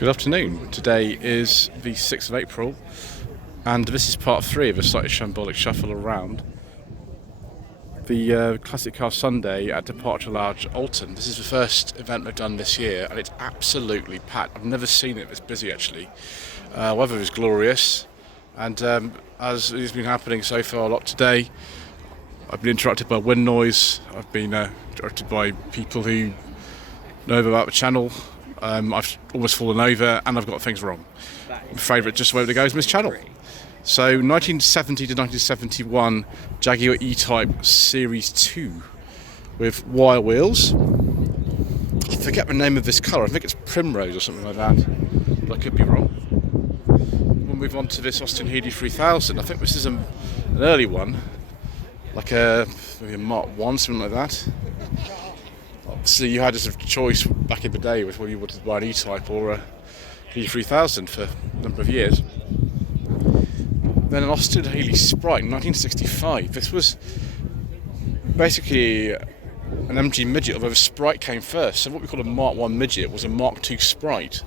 Good afternoon. Today is the 6th of April, and this is part 3 of a slightly shambolic shuffle around the Classic Car Sunday at Departure Lounge, Alton. This is the first event they've done this year, and it's absolutely packed. I've never seen it this busy, actually. Weather is glorious, and as has been happening so far a lot today, I've been interrupted by wind noise. I've been interrupted by people who know about the channel. I've almost fallen over, and I've got things wrong. My favourite just the way it goes, Miss Channel. So 1970 to 1971 Jaguar E-Type Series 2 with wire wheels. I forget the name of this colour. I think it's Primrose or something like that, but I could be wrong. We'll move on to this Austin Healey 3000. I think this is an early one, like maybe a Mark 1, something like that. Obviously, you had a sort of choice back in the day with whether you wanted to buy an E-Type or a Healey 3000 for a number of years. Then an Austin Healey Sprite in 1965. This was basically an MG midget, although the Sprite came first. So what we call a Mark 1 midget was a Mark 2 Sprite.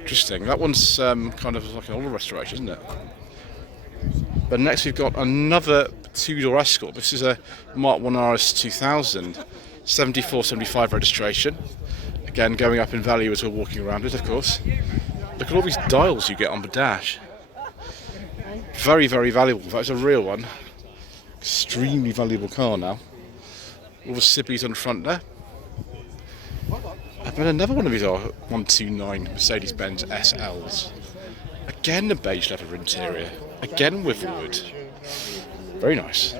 Interesting. That one's kind of like an older restoration, isn't it? But next we've got another two-door Escort. This is a Mark 1 RS 2000, 74-75 registration. Again, going up in value as we're walking around it, of course. Look at all these dials you get on the dash. Very, very valuable. That's a real one. Extremely valuable car now. All the Sibbies on the front there. And then another one of these are 129 Mercedes-Benz SLs. Again, a beige leather interior. Again with wood. Very nice.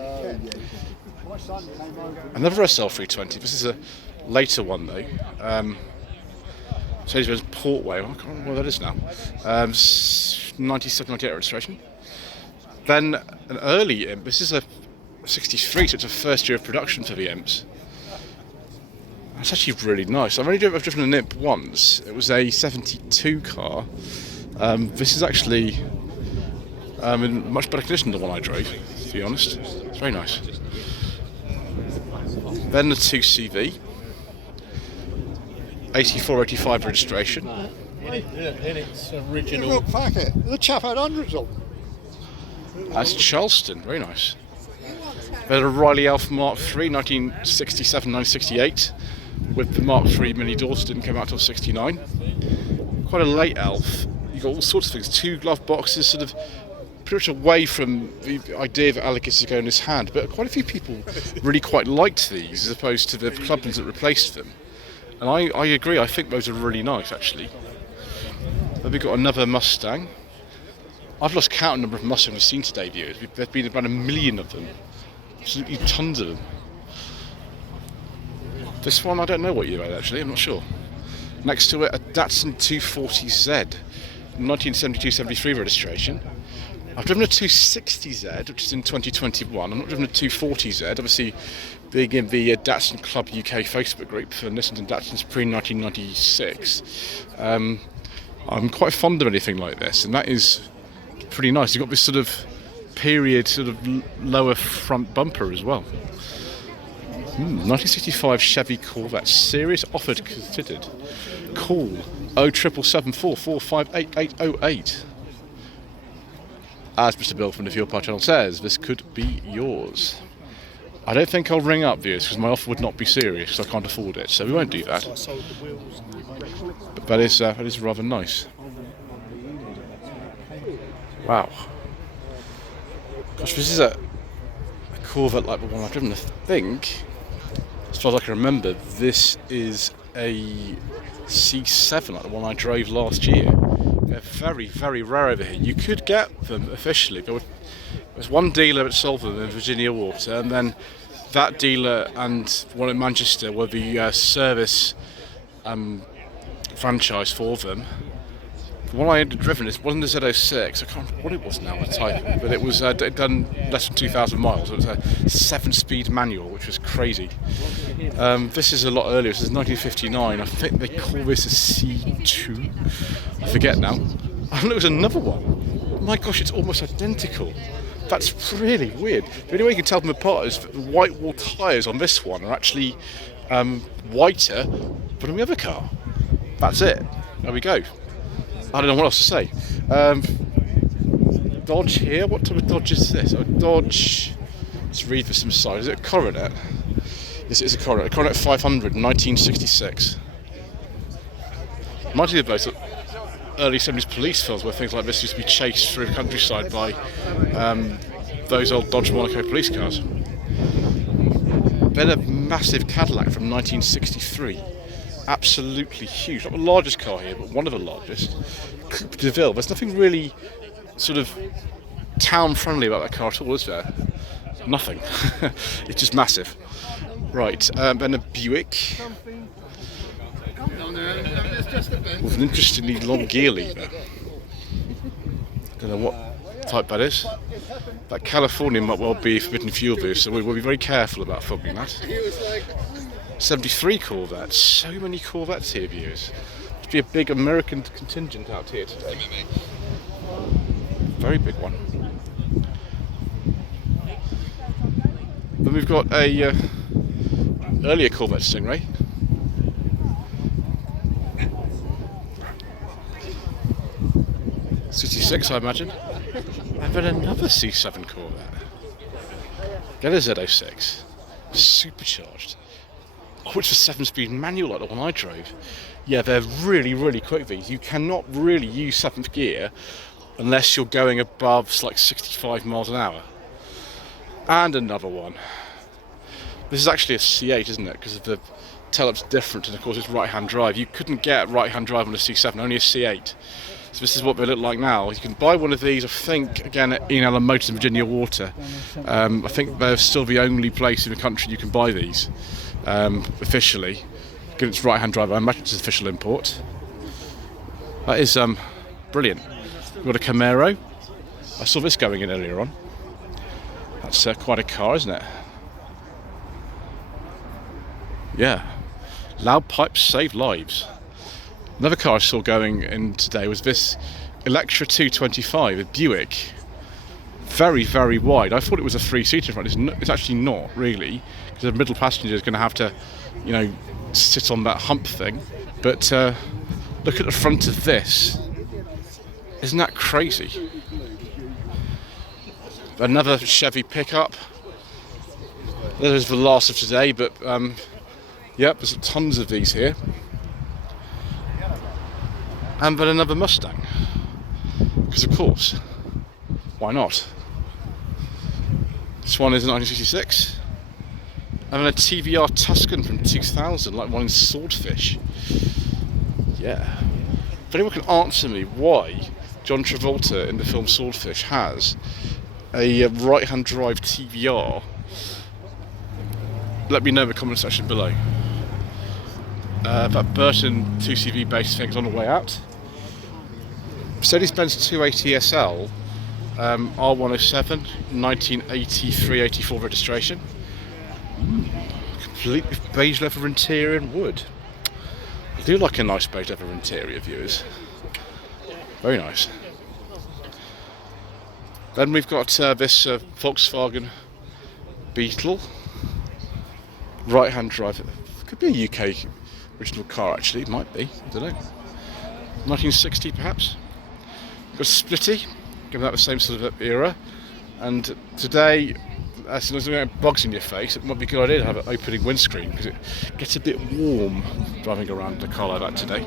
Another SL320. This is a later one though. Mercedes-Benz Portway. I can't remember what that is now. 97-98 registration. Then an early imp. This is a 63, so it's a first year of production for the imps. That's actually really nice. I've driven an imp once. It was a 72 car. This is actually in much better condition than the one I drove, to be honest. It's very nice. Then the 2CV. 84-85 registration. In its original. Look back at it. The chap had hundreds of them. That's Charleston, very nice. Then a Riley Elf Mark III, 1967-1968, with the Mark III mini doors, didn't come out till 69. Quite a late Elf. You got all sorts of things. 2 glove boxes, sort of pretty much away from the idea that Alec is going in his hand, but quite a few people really quite liked these as opposed to the clubmans that replaced them. And I agree, I think those are really nice actually. Then we've got another Mustang. I've lost count of the number of Mustangs we've seen today, viewers. There's been about 1 million of them. Absolutely tons of them. This one, I don't know what year it actually, I'm not sure. Next to it, a Datsun 240Z, 1972-73 registration. I've driven a 260Z, which is in 2021. I'm not driven a 240Z, obviously being in the Datsun Club UK Facebook group for Nissans and Datsuns pre-1996. I'm quite fond of anything like this, and that is pretty nice. You've got this sort of period, sort of lower front bumper as well. 1965 Chevy Corvette, serious offered considered. Call 07774458808. As Mr. Bill from the Fuel Power channel says, this could be yours. I don't think I'll ring up viewers because my offer would not be serious because I can't afford it, so we won't do that. But that is rather nice. Wow. Gosh, this is a Corvette like the one I've driven. I think, as far as I can remember, this is a C7 like the one I drove last year. They're very, very rare over here. You could get them officially. There's one dealer that sold them in Virginia Water, and then that dealer and one in Manchester were the service franchise for them. The one I ended up driven wasn't a Z06. I can't remember what it was now, the type, but it was done less than 2,000 miles. It was a 7-speed manual, which was crazy. This is a lot earlier. This is 1959. I think they call this a C2. I forget now. And there was another one. My gosh, it's almost identical. That's really weird. The only way you can tell them apart is that the white wall tyres on this one are actually whiter than on the other car. That's it. there we go. I don't know what else to say. Dodge here. What type of Dodge is this? A Dodge. Let's read for some size. Is it a Coronet? Yes, it is a Coronet. A Coronet 500, 1966. Reminds me of those early 70s police films where things like this used to be chased through the countryside by those old Dodge Monaco police cars. Then a massive Cadillac from 1963. Absolutely huge. Not the largest car here, but one of the largest. Coupe de Ville. There's nothing really sort of town friendly about that car at all, is there? Nothing. It's just massive. Right, then a Buick with an interestingly long gear lever. Don't know what type that is. That Californian might well be forbidden fuel boost, so we'll be very careful about filming that. 73 Corvettes. So many Corvettes here, viewers. Must be a big American contingent out here today. Very big one. Then we've got a earlier Corvette Stingray. '66, I imagine. And then another C7 Corvette. Get a Z06. Supercharged. Oh, it's a 7-speed manual like the one I drove. Yeah, they're really, really quick, these. You cannot really use 7th gear unless you're going above like 65 miles an hour. And another one. This is actually a C8, isn't it? Because the tail-up's different, and of course it's right-hand drive. You couldn't get right-hand drive on a C7, only a C8. So this is what they look like now. You can buy one of these, I think, again, at Alton Motors in Virginia Water. I think they're still the only place in the country you can buy these, officially. Because it's right-hand drive, I imagine it's an official import. That is brilliant. We've got a Camaro. I saw this going in earlier on. That's quite a car, isn't it? Yeah. Loud pipes save lives. Another car I saw going in today was this Electra 225, a Buick. Very, very wide. I thought it was a 3-seater in front. It's actually not, really, because the middle passenger is going to have to, you know, sit on that hump thing. But look at the front of this. Isn't that crazy? Another Chevy pickup. There's the last of today, but yep, there's tons of these here. And then another Mustang. Because of course, why not? This one is 1966. And then a TVR Tuscan from 2000, like one in Swordfish. Yeah. If anyone can answer me why John Travolta in the film Swordfish has a right-hand drive TVR, let me know in the comment section below. That Burton 2CV based thing is on the way out. Mercedes-Benz 280 SL R107 1983-84 registration. Completely beige leather interior and wood. I do like a nice beige leather interior, viewers. Very nice. Then we've got this Volkswagen Beetle. Right-hand drive. Could be a UK original car, actually. It might be. I don't know. 1960, perhaps. Got a Splitty. Given that the same sort of era. And today, as soon as you get bugs in your face, it might be a good idea to have an opening windscreen because it gets a bit warm driving around a car like that today.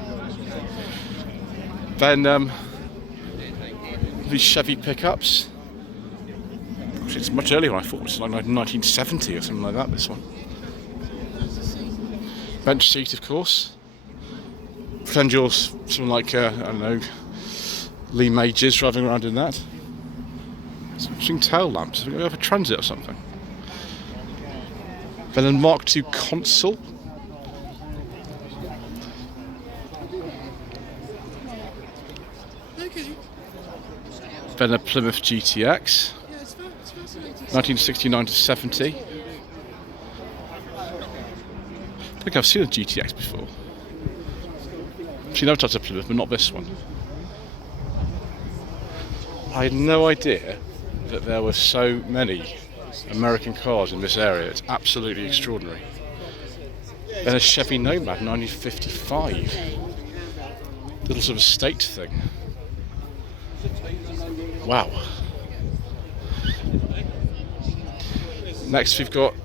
Then these Chevy pickups. Gosh, it's much earlier than I thought. It's like 1970 or something like that, this one. Bench seat, of course. Pretend you're someone like, I don't know, Lee Majors driving around in that. Some tail lamps. We have a Transit or something. Then a Mark II console. Then a Plymouth GTX. 1969 to 70. I think I've seen a GTX before. I've seen other types of Plymouth, but not this one. I had no idea that there were so many American cars in this area. It's absolutely extraordinary. Then a Chevy Nomad 1955. little sort of estate thing. Wow. Next we've got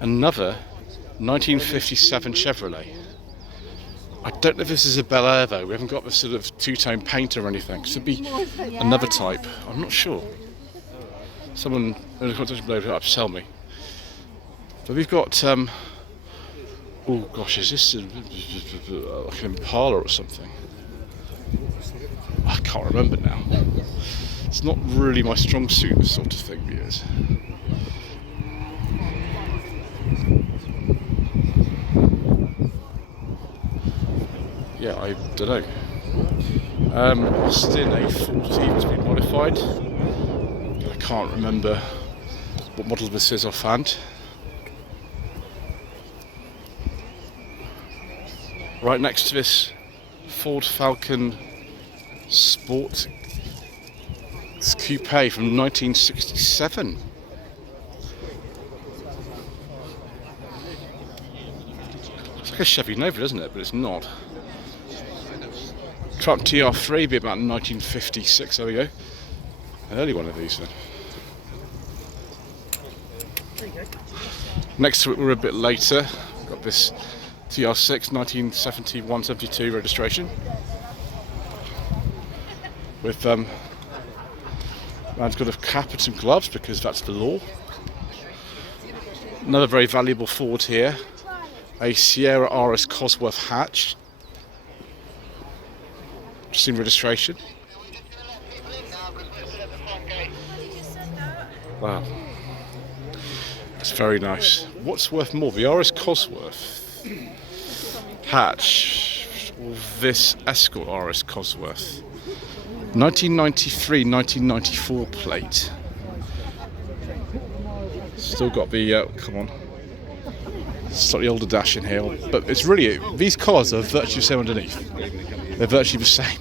another 1957 Chevrolet. I don't know if this is a Bel Air though. We haven't got the sort of two-tone paint or anything. Should be another type. I'm not sure. Someone in the conversation below will tell me. But we've got oh gosh, is this like an Impala or something? I can't remember now. It's not really my strong suit, this sort of thing, viewers. Yeah, I don't know. Austin A40 has been modified. I can't remember what model this is offhand. Right next to this Ford Falcon Sport Coupe from 1967. It's like a Chevy Nova, doesn't it? But it's not. Truck TR3 be about 1956. There we go. An early one of these then. Next to it, we're a bit later. We've got this TR6 1971-72 registration with man's got a cap and some gloves because that's the law. Another very valuable Ford here, a Sierra RS Cosworth hatch. Just in registration. Wow, that's very nice. What's worth more, the RS Cosworth hatch or this Escort RS Cosworth? 1993-1994 plate. Still got the come on, slightly older dash in here, but it's really, these cars are virtually the same underneath. They're virtually the same.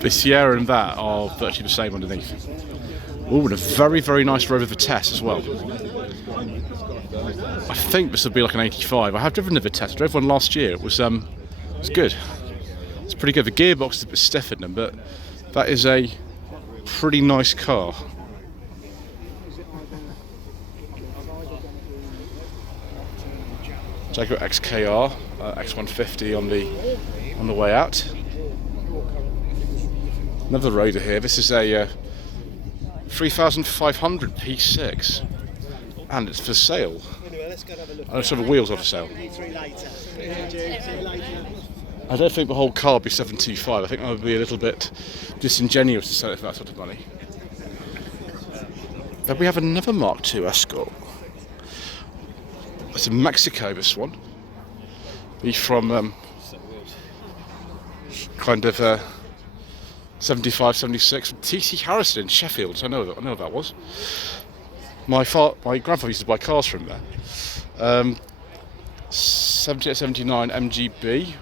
The Sierra and that are virtually the same underneath. Oh, and a very, very nice Rover Vitesse as well. I think this would be like an 85. I have driven the Vitesse. I drove one last year. It was good. It's pretty good. The gearbox is a bit stiff in them, but that is a pretty nice car. Jaguar XKR, X150 on the way out. Another Raider here. This is a 3500 P6, and it's for sale. Oh, so the wheels are for sale. I don't think the whole car would be 725. I think that would be a little bit disingenuous to sell it for that sort of money. Then we have another Mark II Escort. It's in Mexico, this one. He's from kind of 75, 76. T.C. Harrison in Sheffield. So I know what that was. My grandfather used to buy cars from there. 78, 79 MGB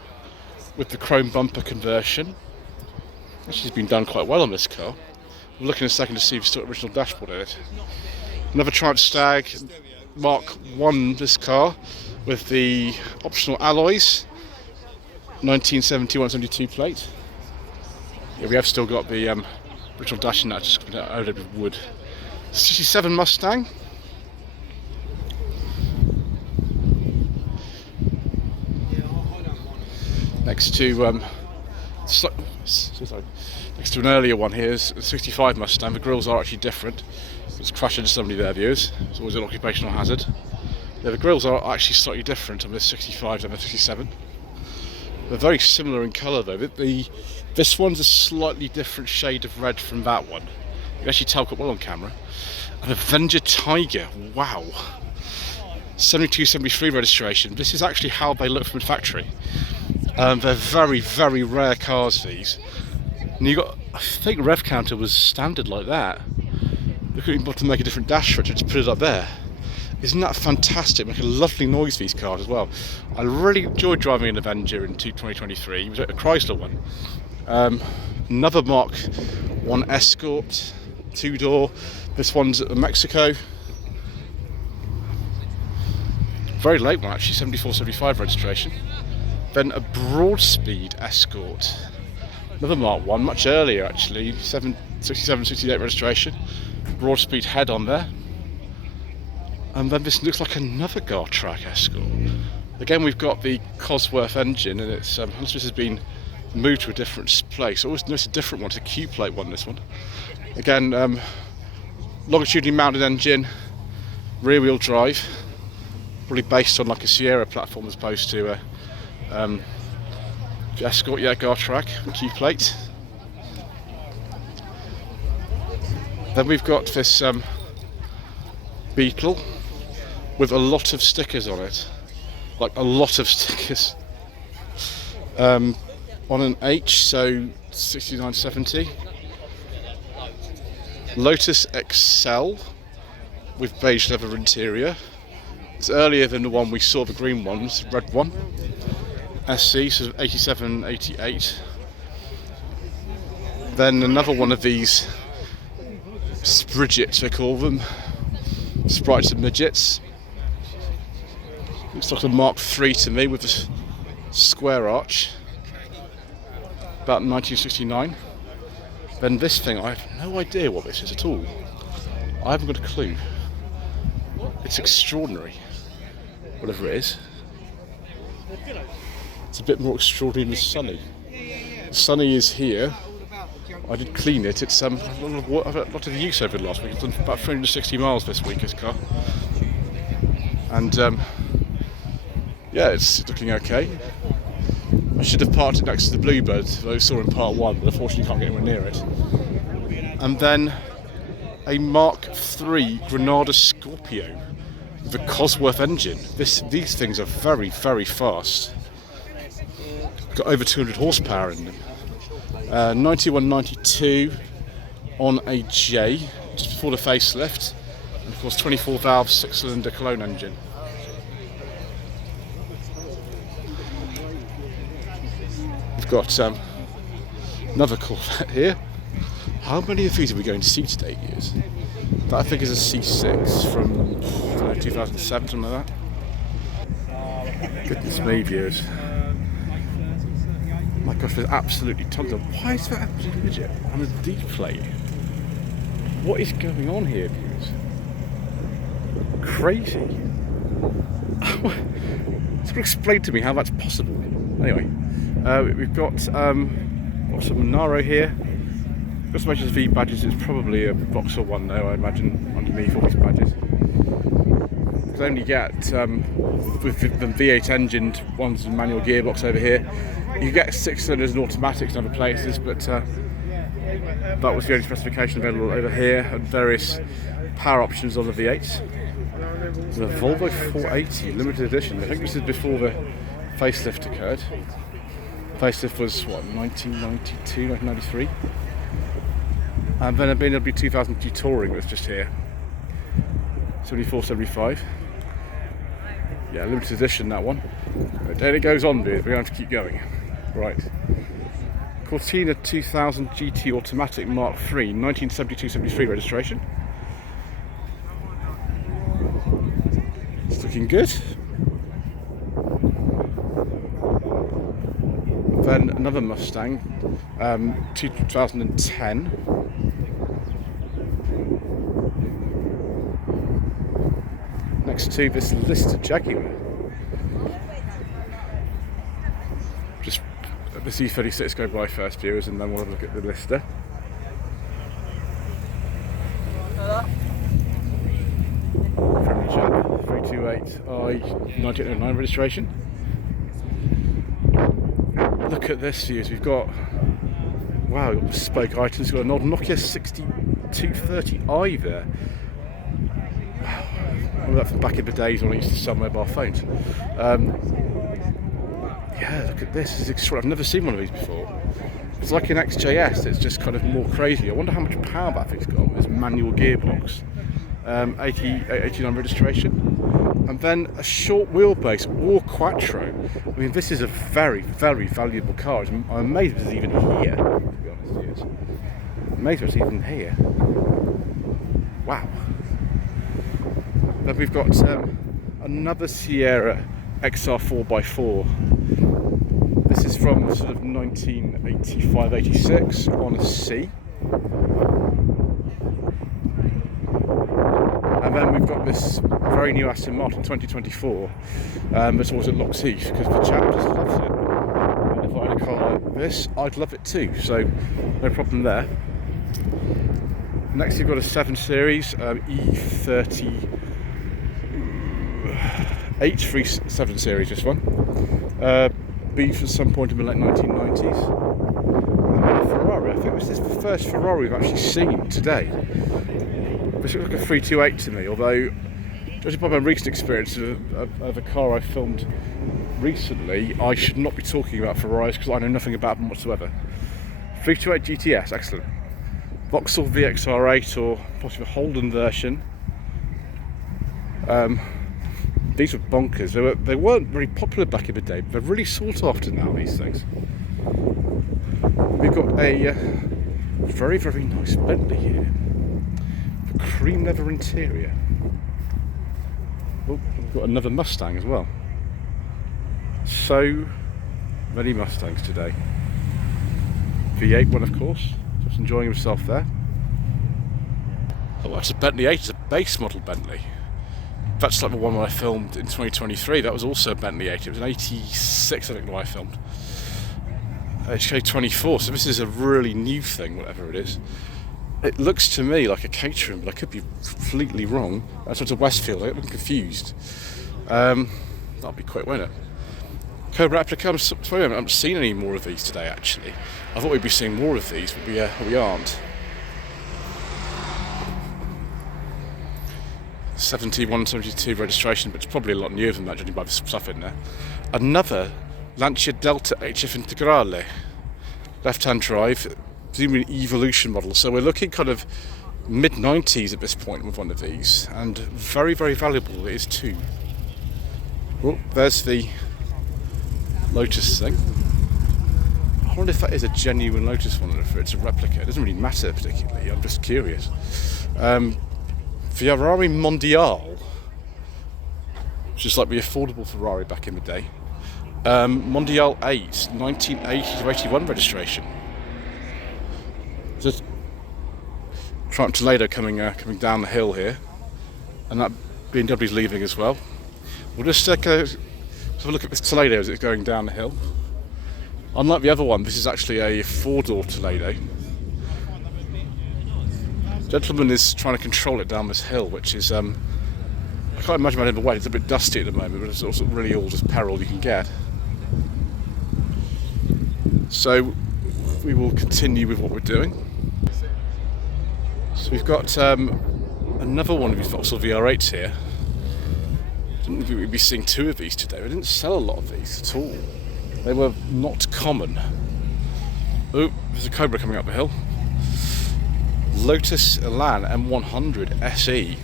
with the chrome bumper conversion. Actually, it's been done quite well on this car. I'm looking in a second to see if it's still original dashboard in it. Another Triumph Stag Mark I, this car, with the optional alloys, 1971-72 plate. Yeah, we have still got the original dash in that, just loaded with wood. 67 Mustang. Next to next to an earlier one here is a 65 Mustang. The grills are actually different. It's crashed into somebody there, viewers. It's always an occupational hazard. Yeah, the grills are actually slightly different on this 65 and the 67. They're very similar in colour though. This one's a slightly different shade of red from that one. You can actually tell quite well on camera. An Avenger Tiger, wow. 72-73 registration. This is actually how they look from the factory. They're very, very rare cars, these. And you got, I think rev counter was standard like that. We couldn't even bother to make a different dash for it, just put it up there. Isn't that fantastic? Make a lovely noise, these cars as well. I really enjoyed driving an Avenger in 2023. It was a Chrysler one. Another Mark I Escort, two-door. This one's at Mexico. Very late one actually, 74-75 registration. Then a Broadspeed Escort, another Mark 1, much earlier actually, 67, 68 registration, Broadspeed head on there. And then this looks like another Gartrack Escort. Again, we've got the Cosworth engine, and it's unless this has been moved to a different place. I always notice a different one, it's a Q-plate one, this one. Again, longitudinally mounted engine, rear wheel drive, probably based on like a Sierra platform as opposed to a Escort, yeah, Gartrack, Q-plate. Then we've got this Beetle with a lot of stickers on it, like a lot of stickers. On an H, so 6970. Lotus XL with beige leather interior. It's earlier than the one we saw, the green one, it's the red one. SC, so 87, 88. Then another one of these Spridgets, they call them. Sprites and midgets. Looks like a Mark III to me with a square arch. About 1969. Then this thing, I have no idea what this is at all. I haven't got a clue. It's extraordinary, whatever it is. It's a bit more extraordinary than Sunny. Sunny is here. I did clean it. It's I've had a lot of use over the last week. I've done about 360 miles this week, this car. And yeah, it's looking okay. I should have parked it next to the Bluebird that I saw in part 1, but unfortunately can't get anywhere near it. And then a Mark III Granada Scorpio with a Cosworth engine. These things are very, very fast. Got over 200 horsepower in them. 91, 92 on a J, just before the facelift. And of course 24 valve 6-cylinder Cologne engine. We've got another Corvette here. How many of these are we going to see today, viewers? That I think is a C6 from, I don't know, 2007, something like that. Goodness me, viewers. My gosh, there's absolutely tons of. Why is that a midget on a D plate? What is going on here, viewers? Crazy. It's explain to me how that's possible. Anyway, we've got some Monaro here. Got some HSV badges. It's probably a Vauxhall one though, I imagine, underneath all these badges. You can only get with the V8 engined ones and manual gearbox over here. You get 6 cylinders and automatics in other places, but that was the only specification available over here, and various power options on the V8s. There's a Volvo 480 limited edition. I think this is before the facelift occurred. Facelift was what, 1992, 1993? And then a BMW 2000 Touring was just here. 74, 75. Yeah, limited edition, that one. Then it goes on, dude. We're going to have to keep going. Right. Cortina 2000 GT Automatic Mark III, 1972-73 registration. It's looking good. Then another Mustang, 2010. Next to this Lister Jaguar. Just let the C36 go by first, viewers, and then we'll have a look at the Lister. Friendly chap, 328i 1909 registration. Look at this, viewers. We've got, wow, we've got bespoke items. We've got an old Nokia 6230i there. Wow, all that from back in the days when I used to sell mobile phones. Yeah, look at this. It's extraordinary. I've never seen one of these before. It's like an XJS. It's just kind of more crazy. I wonder how much power that thing's got with this manual gearbox. 89 registration. And then a short wheelbase or Quattro. I mean, this is a very, very valuable car. I'm amazed it's even here, to be honest. Yes. Amazed it's even here. Wow. Then we've got another Sierra XR 4x4. This is from sort of 1985-86 on a C. And then we've got this very new Aston Martin 2024, that's always at Lock's Heath, because the chap just loves it. And if I had a car like this, I'd love it too, so no problem there. Next, you've got a 7 Series E38 7 Series. This one, beef at some point in the late 1990s. And then a Ferrari. I think this is the first Ferrari we've actually seen today. This looks like a 328 to me, although judging by my recent experience of a car I filmed recently, I should not be talking about Ferraris because I know nothing about them whatsoever. 328 GTS, excellent. Vauxhall VXR8 or possibly a Holden version. These were bonkers. They weren't very popular back in the day, but they're really sought after now, these things. We've got a very, very nice Bentley here. The cream leather interior. Oh, we've got another Mustang as well. So many Mustangs today. V8 one, of course. Just enjoying himself there. Oh, that's a Bentley 8. It's a base model Bentley. That's like the one I filmed in 2023. That was also a Bentley 8. It was an 86, I think, that I filmed. HK24. So this is a really new thing, whatever it is. It looks to me like a Caterham, but I could be completely wrong. That's what's a Westfield. I get confused. That'll be quick, won't it? Cobra replica. I'm sorry, I haven't seen any more of these today. Actually, I thought we'd be seeing more of these, but we aren't. 7172 registration, but it's probably a lot newer than that, judging by the stuff in there. Another Lancia Delta HF Integrale, left-hand drive, presumably an Evolution model. So we're looking kind of mid-90s at this point with one of these, and very, very valuable it is too. Oh, there's the Lotus thing. I wonder if that is a genuine Lotus one or if it's a replica. It doesn't really matter particularly, I'm just curious. Ferrari Mondial, which is like the affordable Ferrari back in the day. Mondial 8, 1980 to 81 registration. There's a Triumph Toledo coming down the hill here, and that BMW's leaving as well. We'll just have a look at this Toledo as it's going down the hill. Unlike the other one, this is actually a 4-door Toledo. Gentleman is trying to control it down this hill, which is, I can't imagine that in the way. It's a bit dusty at the moment, but it's also really all just peril you can get. So we will continue with what we're doing. So we've got another one of these Vauxhall VR8s here. I didn't think we'd be seeing 2 of these today. We didn't sell a lot of these at all. They were not common. Oh, there's a Cobra coming up the hill. Lotus Elan M100 SE.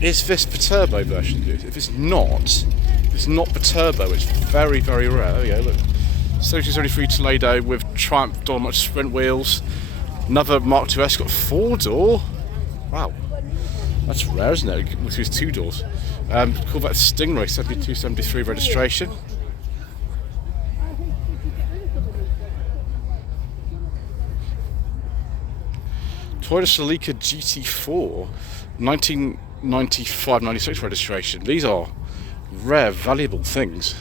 Is this the turbo version? If it's not the turbo. It's very, very rare. There we go, look. 7273 Toledo with Triumph Dolomite sprint wheels. Another Mark II's got 4-door. Wow, that's rare, isn't it? With his 2 doors. Corvette Stingray 7273 registration. Toyota Celica GT4 1995-96 registration. These are rare, valuable things.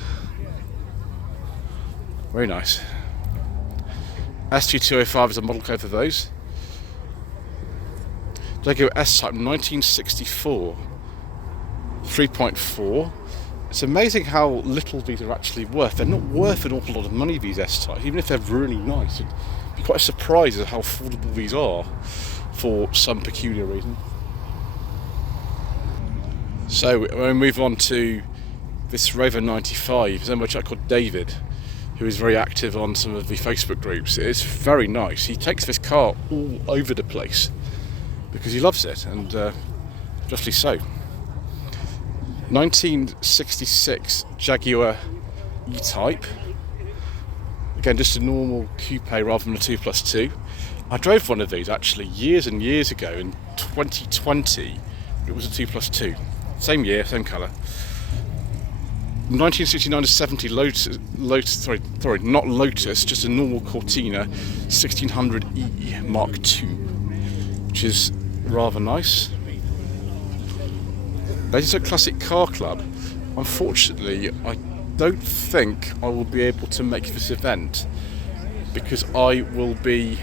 Very nice. ST205 is a model code for those. Jaguar S-Type 1964 3.4. It's amazing how little these are actually worth. They're not worth an awful lot of money, these S-Types, even if they're really nice. It'd be quite surprised at how affordable these are for some peculiar reason. So we're going to move on to this Rover 95. There's a chap called David, who is very active on some of the Facebook groups. It's very nice. He takes this car all over the place because he loves it, and justly so. 1966 Jaguar E-Type. Again, just a normal coupe rather than a 2+2. I drove one of these actually years and years ago in 2020. It was a 2+2. Same year, same colour. 1969 to 70 sorry, not Lotus, just a normal Cortina 1600E Mark II, which is rather nice. Ladies at Classic Car Club. Unfortunately, I don't think I will be able to make this event because I will be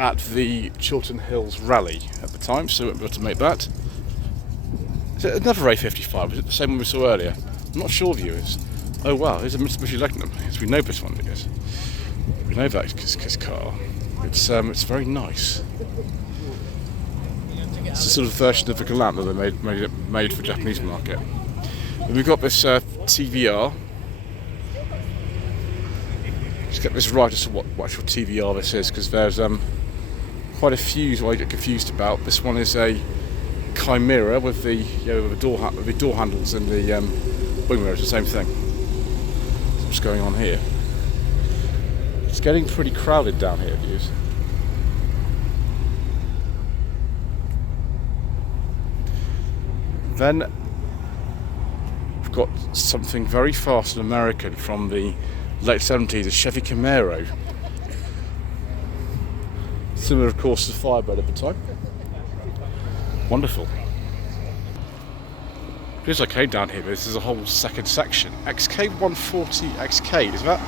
at the Chiltern Hills Rally at the time, so I won't be able to make that. Is it another A55? Is it the same one we saw earlier? I'm not sure, viewers. Oh wow, there's a Mitsubishi Legnum. Yes, we know this one is. We know that this car. It's very nice. It's a sort of version of the Galant that they made for the Japanese market. And we've got this TVR. Let's get this right as to what actual TVR this is, because there's quite a few I get confused about. This one is a Chimera with the door handles and the wing mirrors, the same thing. So what's going on here? It's getting pretty crowded down here, viewers. Then we've got something very fast and American from the late 70s, a Chevy Camaro. Similar, of course, to the Firebird at the time. Wonderful. As I came down here, this is a whole second section. XK140 XK, is that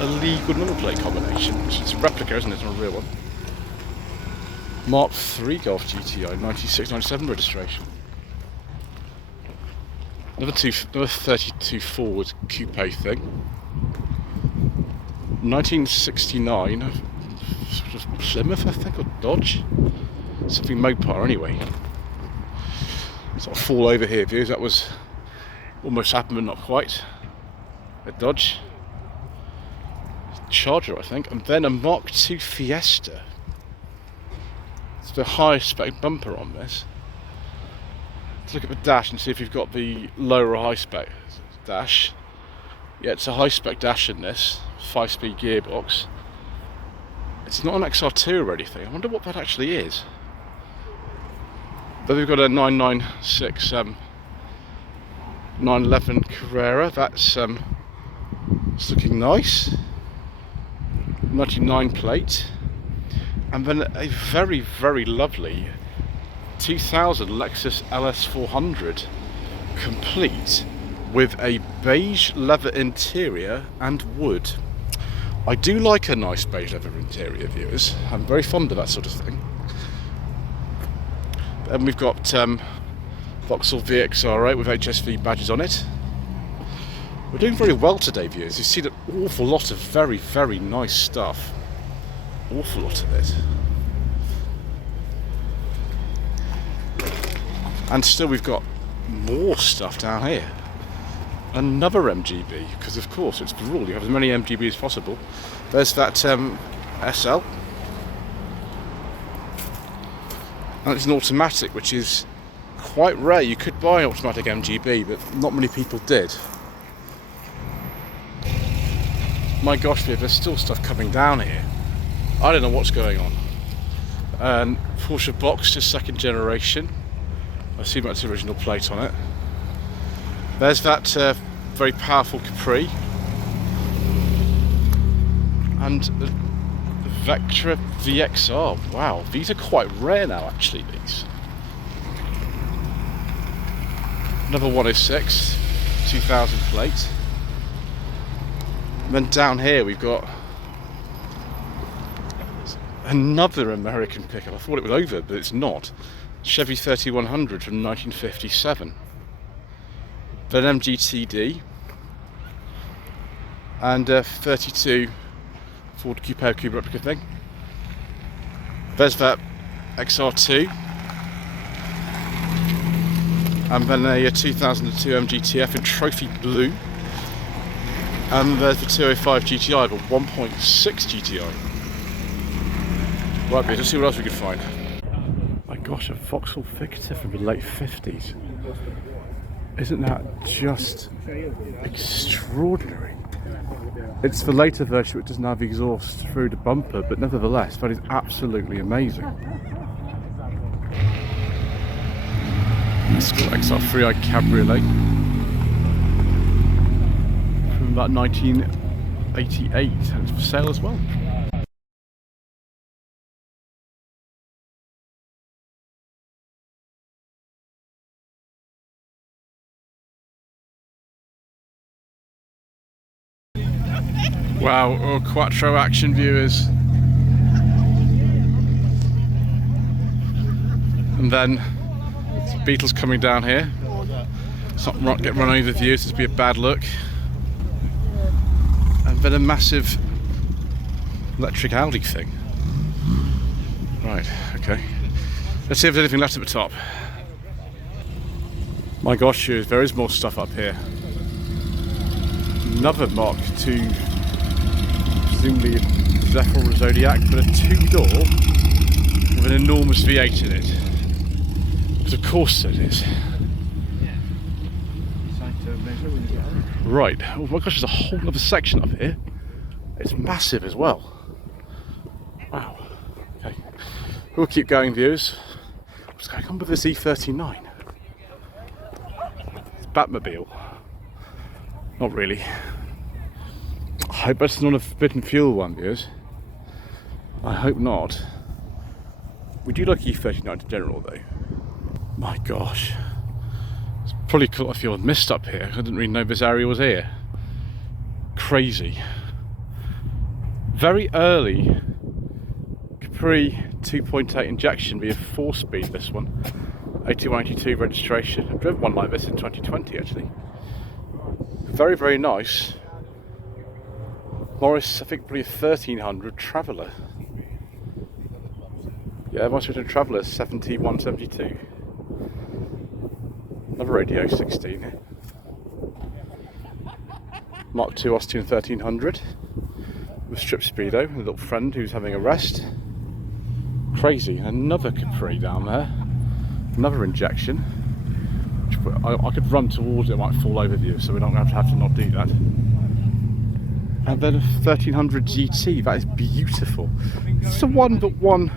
a legal number plate combination? It's a replica, isn't it? It's not a real one. Mark III Golf GTI, 96-97 registration. Another 32 Ford coupe thing. 1969, sort of Plymouth, I think, or Dodge. Something Mopar, anyway. Sort of fall over here, viewers. That was almost happened, but not quite. A Dodge Charger, I think, and then a Mark II Fiesta. It's the highest spec bumper on this. Let's look at the dash and see if we've got the lower or high spec dash. Yeah, it's a high spec dash in this, 5-speed gearbox. It's not an XR2 or anything. I wonder what that actually is. Then we've got a 996 911 Carrera. That's it's looking nice. 99 plate, and then a very, very lovely 2000 Lexus LS400, complete with a beige leather interior and wood. I do like a nice beige leather interior, viewers. I'm very fond of that sort of thing. And we've got Vauxhall VXR8 with HSV badges on it. We're doing very well today, viewers. You've seen an awful lot of very, very nice stuff. Awful lot of it. And still we've got more stuff down here. Another MGB, because of course it's the rule, you have as many MGBs as possible. There's that SL. And it's an automatic, which is quite rare. You could buy an automatic MGB, but not many people did. My gosh, there's still stuff coming down here. I don't know what's going on. Porsche box, just second generation. I assume that's the original plate on it. There's that very powerful Capri. And the Vectra VXR. Wow, these are quite rare now, actually, these. Another 106, 2000 plate. And then down here we've got another American pickup. I thought it was over, but it's not. Chevy 3100 from 1957. Then MGTD. And 32 Ford Coupe replica thing. There's that XR2. And then a 2002 MGTF in trophy blue. And there's the 205 GTI, but 1.6 GTI. Right, let's see what else we can find. My gosh, a Vauxhall Victor from the late 50s. Isn't that just extraordinary? It's the later version which doesn't have exhaust through the bumper, but nevertheless, that is absolutely amazing. It's got XR3i Cabriolet. about 1988, and it's for sale as well. Wow, oh, Quattro action viewers. And then Beetle's coming down here. It's not get run over the views, this would be a bad look. And then a massive electric Audi thing. Right, okay. Let's see if there's anything left at the top. My gosh, there is more stuff up here. Another Mark II, presumably Zephyr or Zodiac, but a two-door with an enormous V8 in it. Because of course it is. Right, oh my gosh, there's a whole other section up here. It's massive as well. Wow. Okay. We'll keep going, viewers. What's going on with this E39? It's Batmobile. Not really. I hope it's not a forbidden fuel one, viewers. I hope not. We do like E39 in general, though. My gosh. It's probably caught a few mist up here. I didn't really know this area was here. Crazy. Very early Capri 2.8 injection via 4-speed, this one. 8182 registration. I've driven one like this in 2020, actually. Very, very nice. Morris, I think probably a 1300 Traveller. Yeah, Morris Traveller 7172. Another radio 16 here. Mark II Austin 1300 with strip speedo, a little friend who's having a rest. Crazy. Another Capri down there. Another injection. I could run towards it, it might fall over you, so we don't have to not do that. And then a 1300 GT, that is beautiful. It's the one that won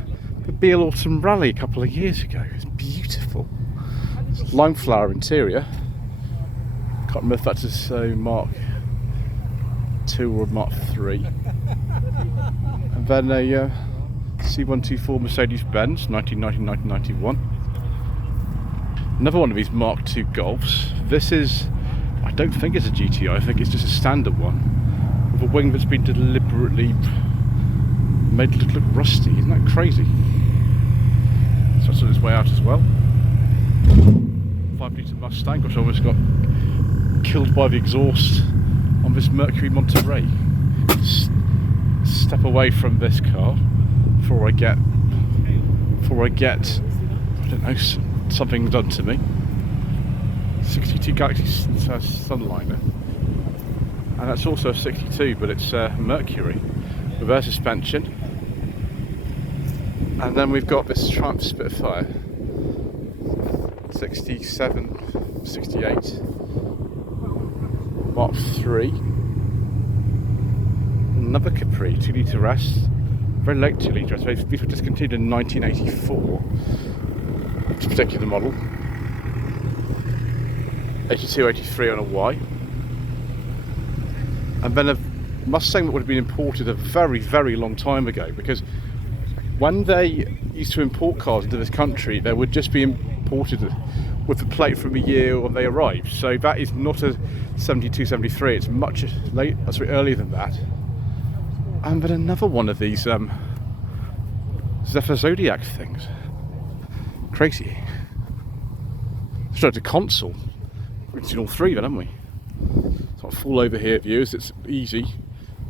the Beale Autumn Rally a couple of years ago. It's beautiful. It's lime flower interior. Can't remember if that's a Mark II or Mark III. And then a C124 Mercedes-Benz, 1990-1991. Another one of these Mark II Golfs. This is, I don't think it's a GTI, I think it's just a standard one. With a wing that's been deliberately made to look rusty. Isn't that crazy? So that's on its way out as well. 5-litre Mustang, which I almost got killed by the exhaust on this Mercury Monterey. Step away from this car before I get, I don't know, something done to me. 62 Galaxy Sunliner, and that's also a 62, but it's Mercury with air suspension. And then we've got this Triumph Spitfire 67, 68 Mark III. Another Capri 2-litre S, very late 2-litre S. These were discontinued in 1984. This particular model. 82, 83 on a Y. And then a Mustang that would have been imported a very, very long time ago, because when they used to import cars into this country, they would just be imported with the plate from the year when they arrived. So that is not a 72, 73, it's much late, sorry, earlier than that. And then another one of these Zephyr Zodiac things. Crazy. Let's try the console. We've seen all three then, haven't we? So I'll fall over here, viewers, it's easy.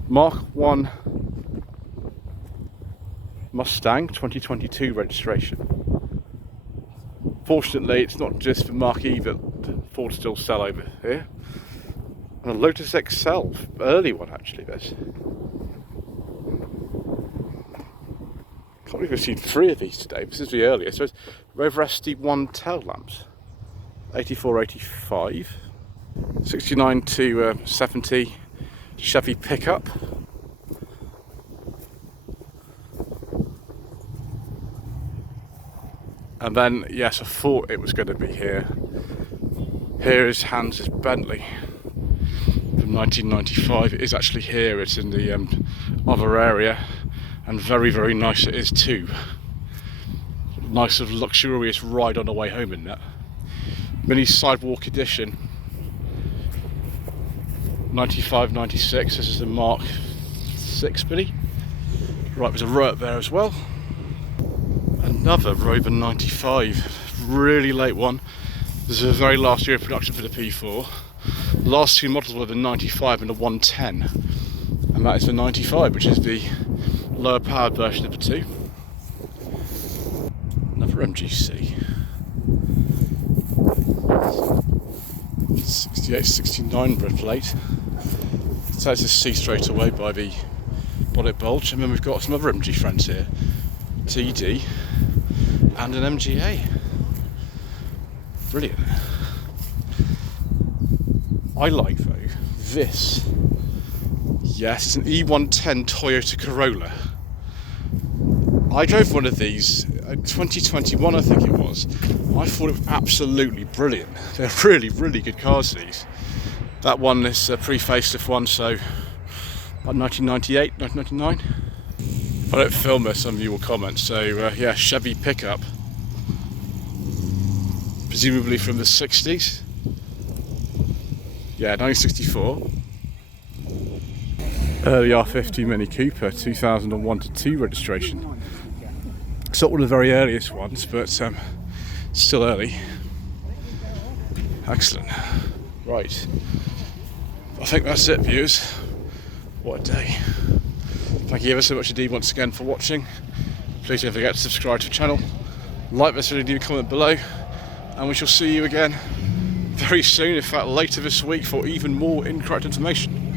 Mark I Mustang 2022 registration. Fortunately, it's not just the Mark E that Ford still sell over here. And a Lotus XL, early one actually, this. Can't believe we've seen three of these today. This is the earliest. So it's Rover SD1 tail lamps. 84, 85. 69 to 70 Chevy pickup. And then, yes, I thought it was going to be here. Here is Hans's Bentley. The from 1995. It is actually here, it's in the other area, and very, very nice it is too. Nice sort of luxurious ride on the way home in that. Mini Sidewalk Edition, 95, 96, this is the Mark 6 Mini. Right, there's a row up there as well. Another Rover 95, really late one. This is the very last year of production for the P4. The last two models were the 95 and the 110, and that is the 95, which is the lower powered version of the two. Another MGC. 68, 69 bread plate. So it's to see straight away by the bonnet bulge, and then we've got some other MG friends here. TD and an MGA. Brilliant. I like though this. Yes, it's an E110 Toyota Corolla. I drove one of these 2021, I think it was. I thought it was absolutely brilliant. They're really, really good cars, these. That one is a pre-facelift one, so about 1998, 1999. I don't film this, some of you will comment. So yeah, Chevy pickup, presumably from the 60s. Yeah, 1964. Early R50 Mini Cooper, 2001 to 2 registration. It's not one of the very earliest ones, but still early. Excellent. Right. I think that's it, viewers. What a day. Thank you ever so much indeed once again for watching. Please don't forget to subscribe to the channel, like this video, leave a comment below, and we shall see you again very soon, in fact later this week, for even more incorrect information.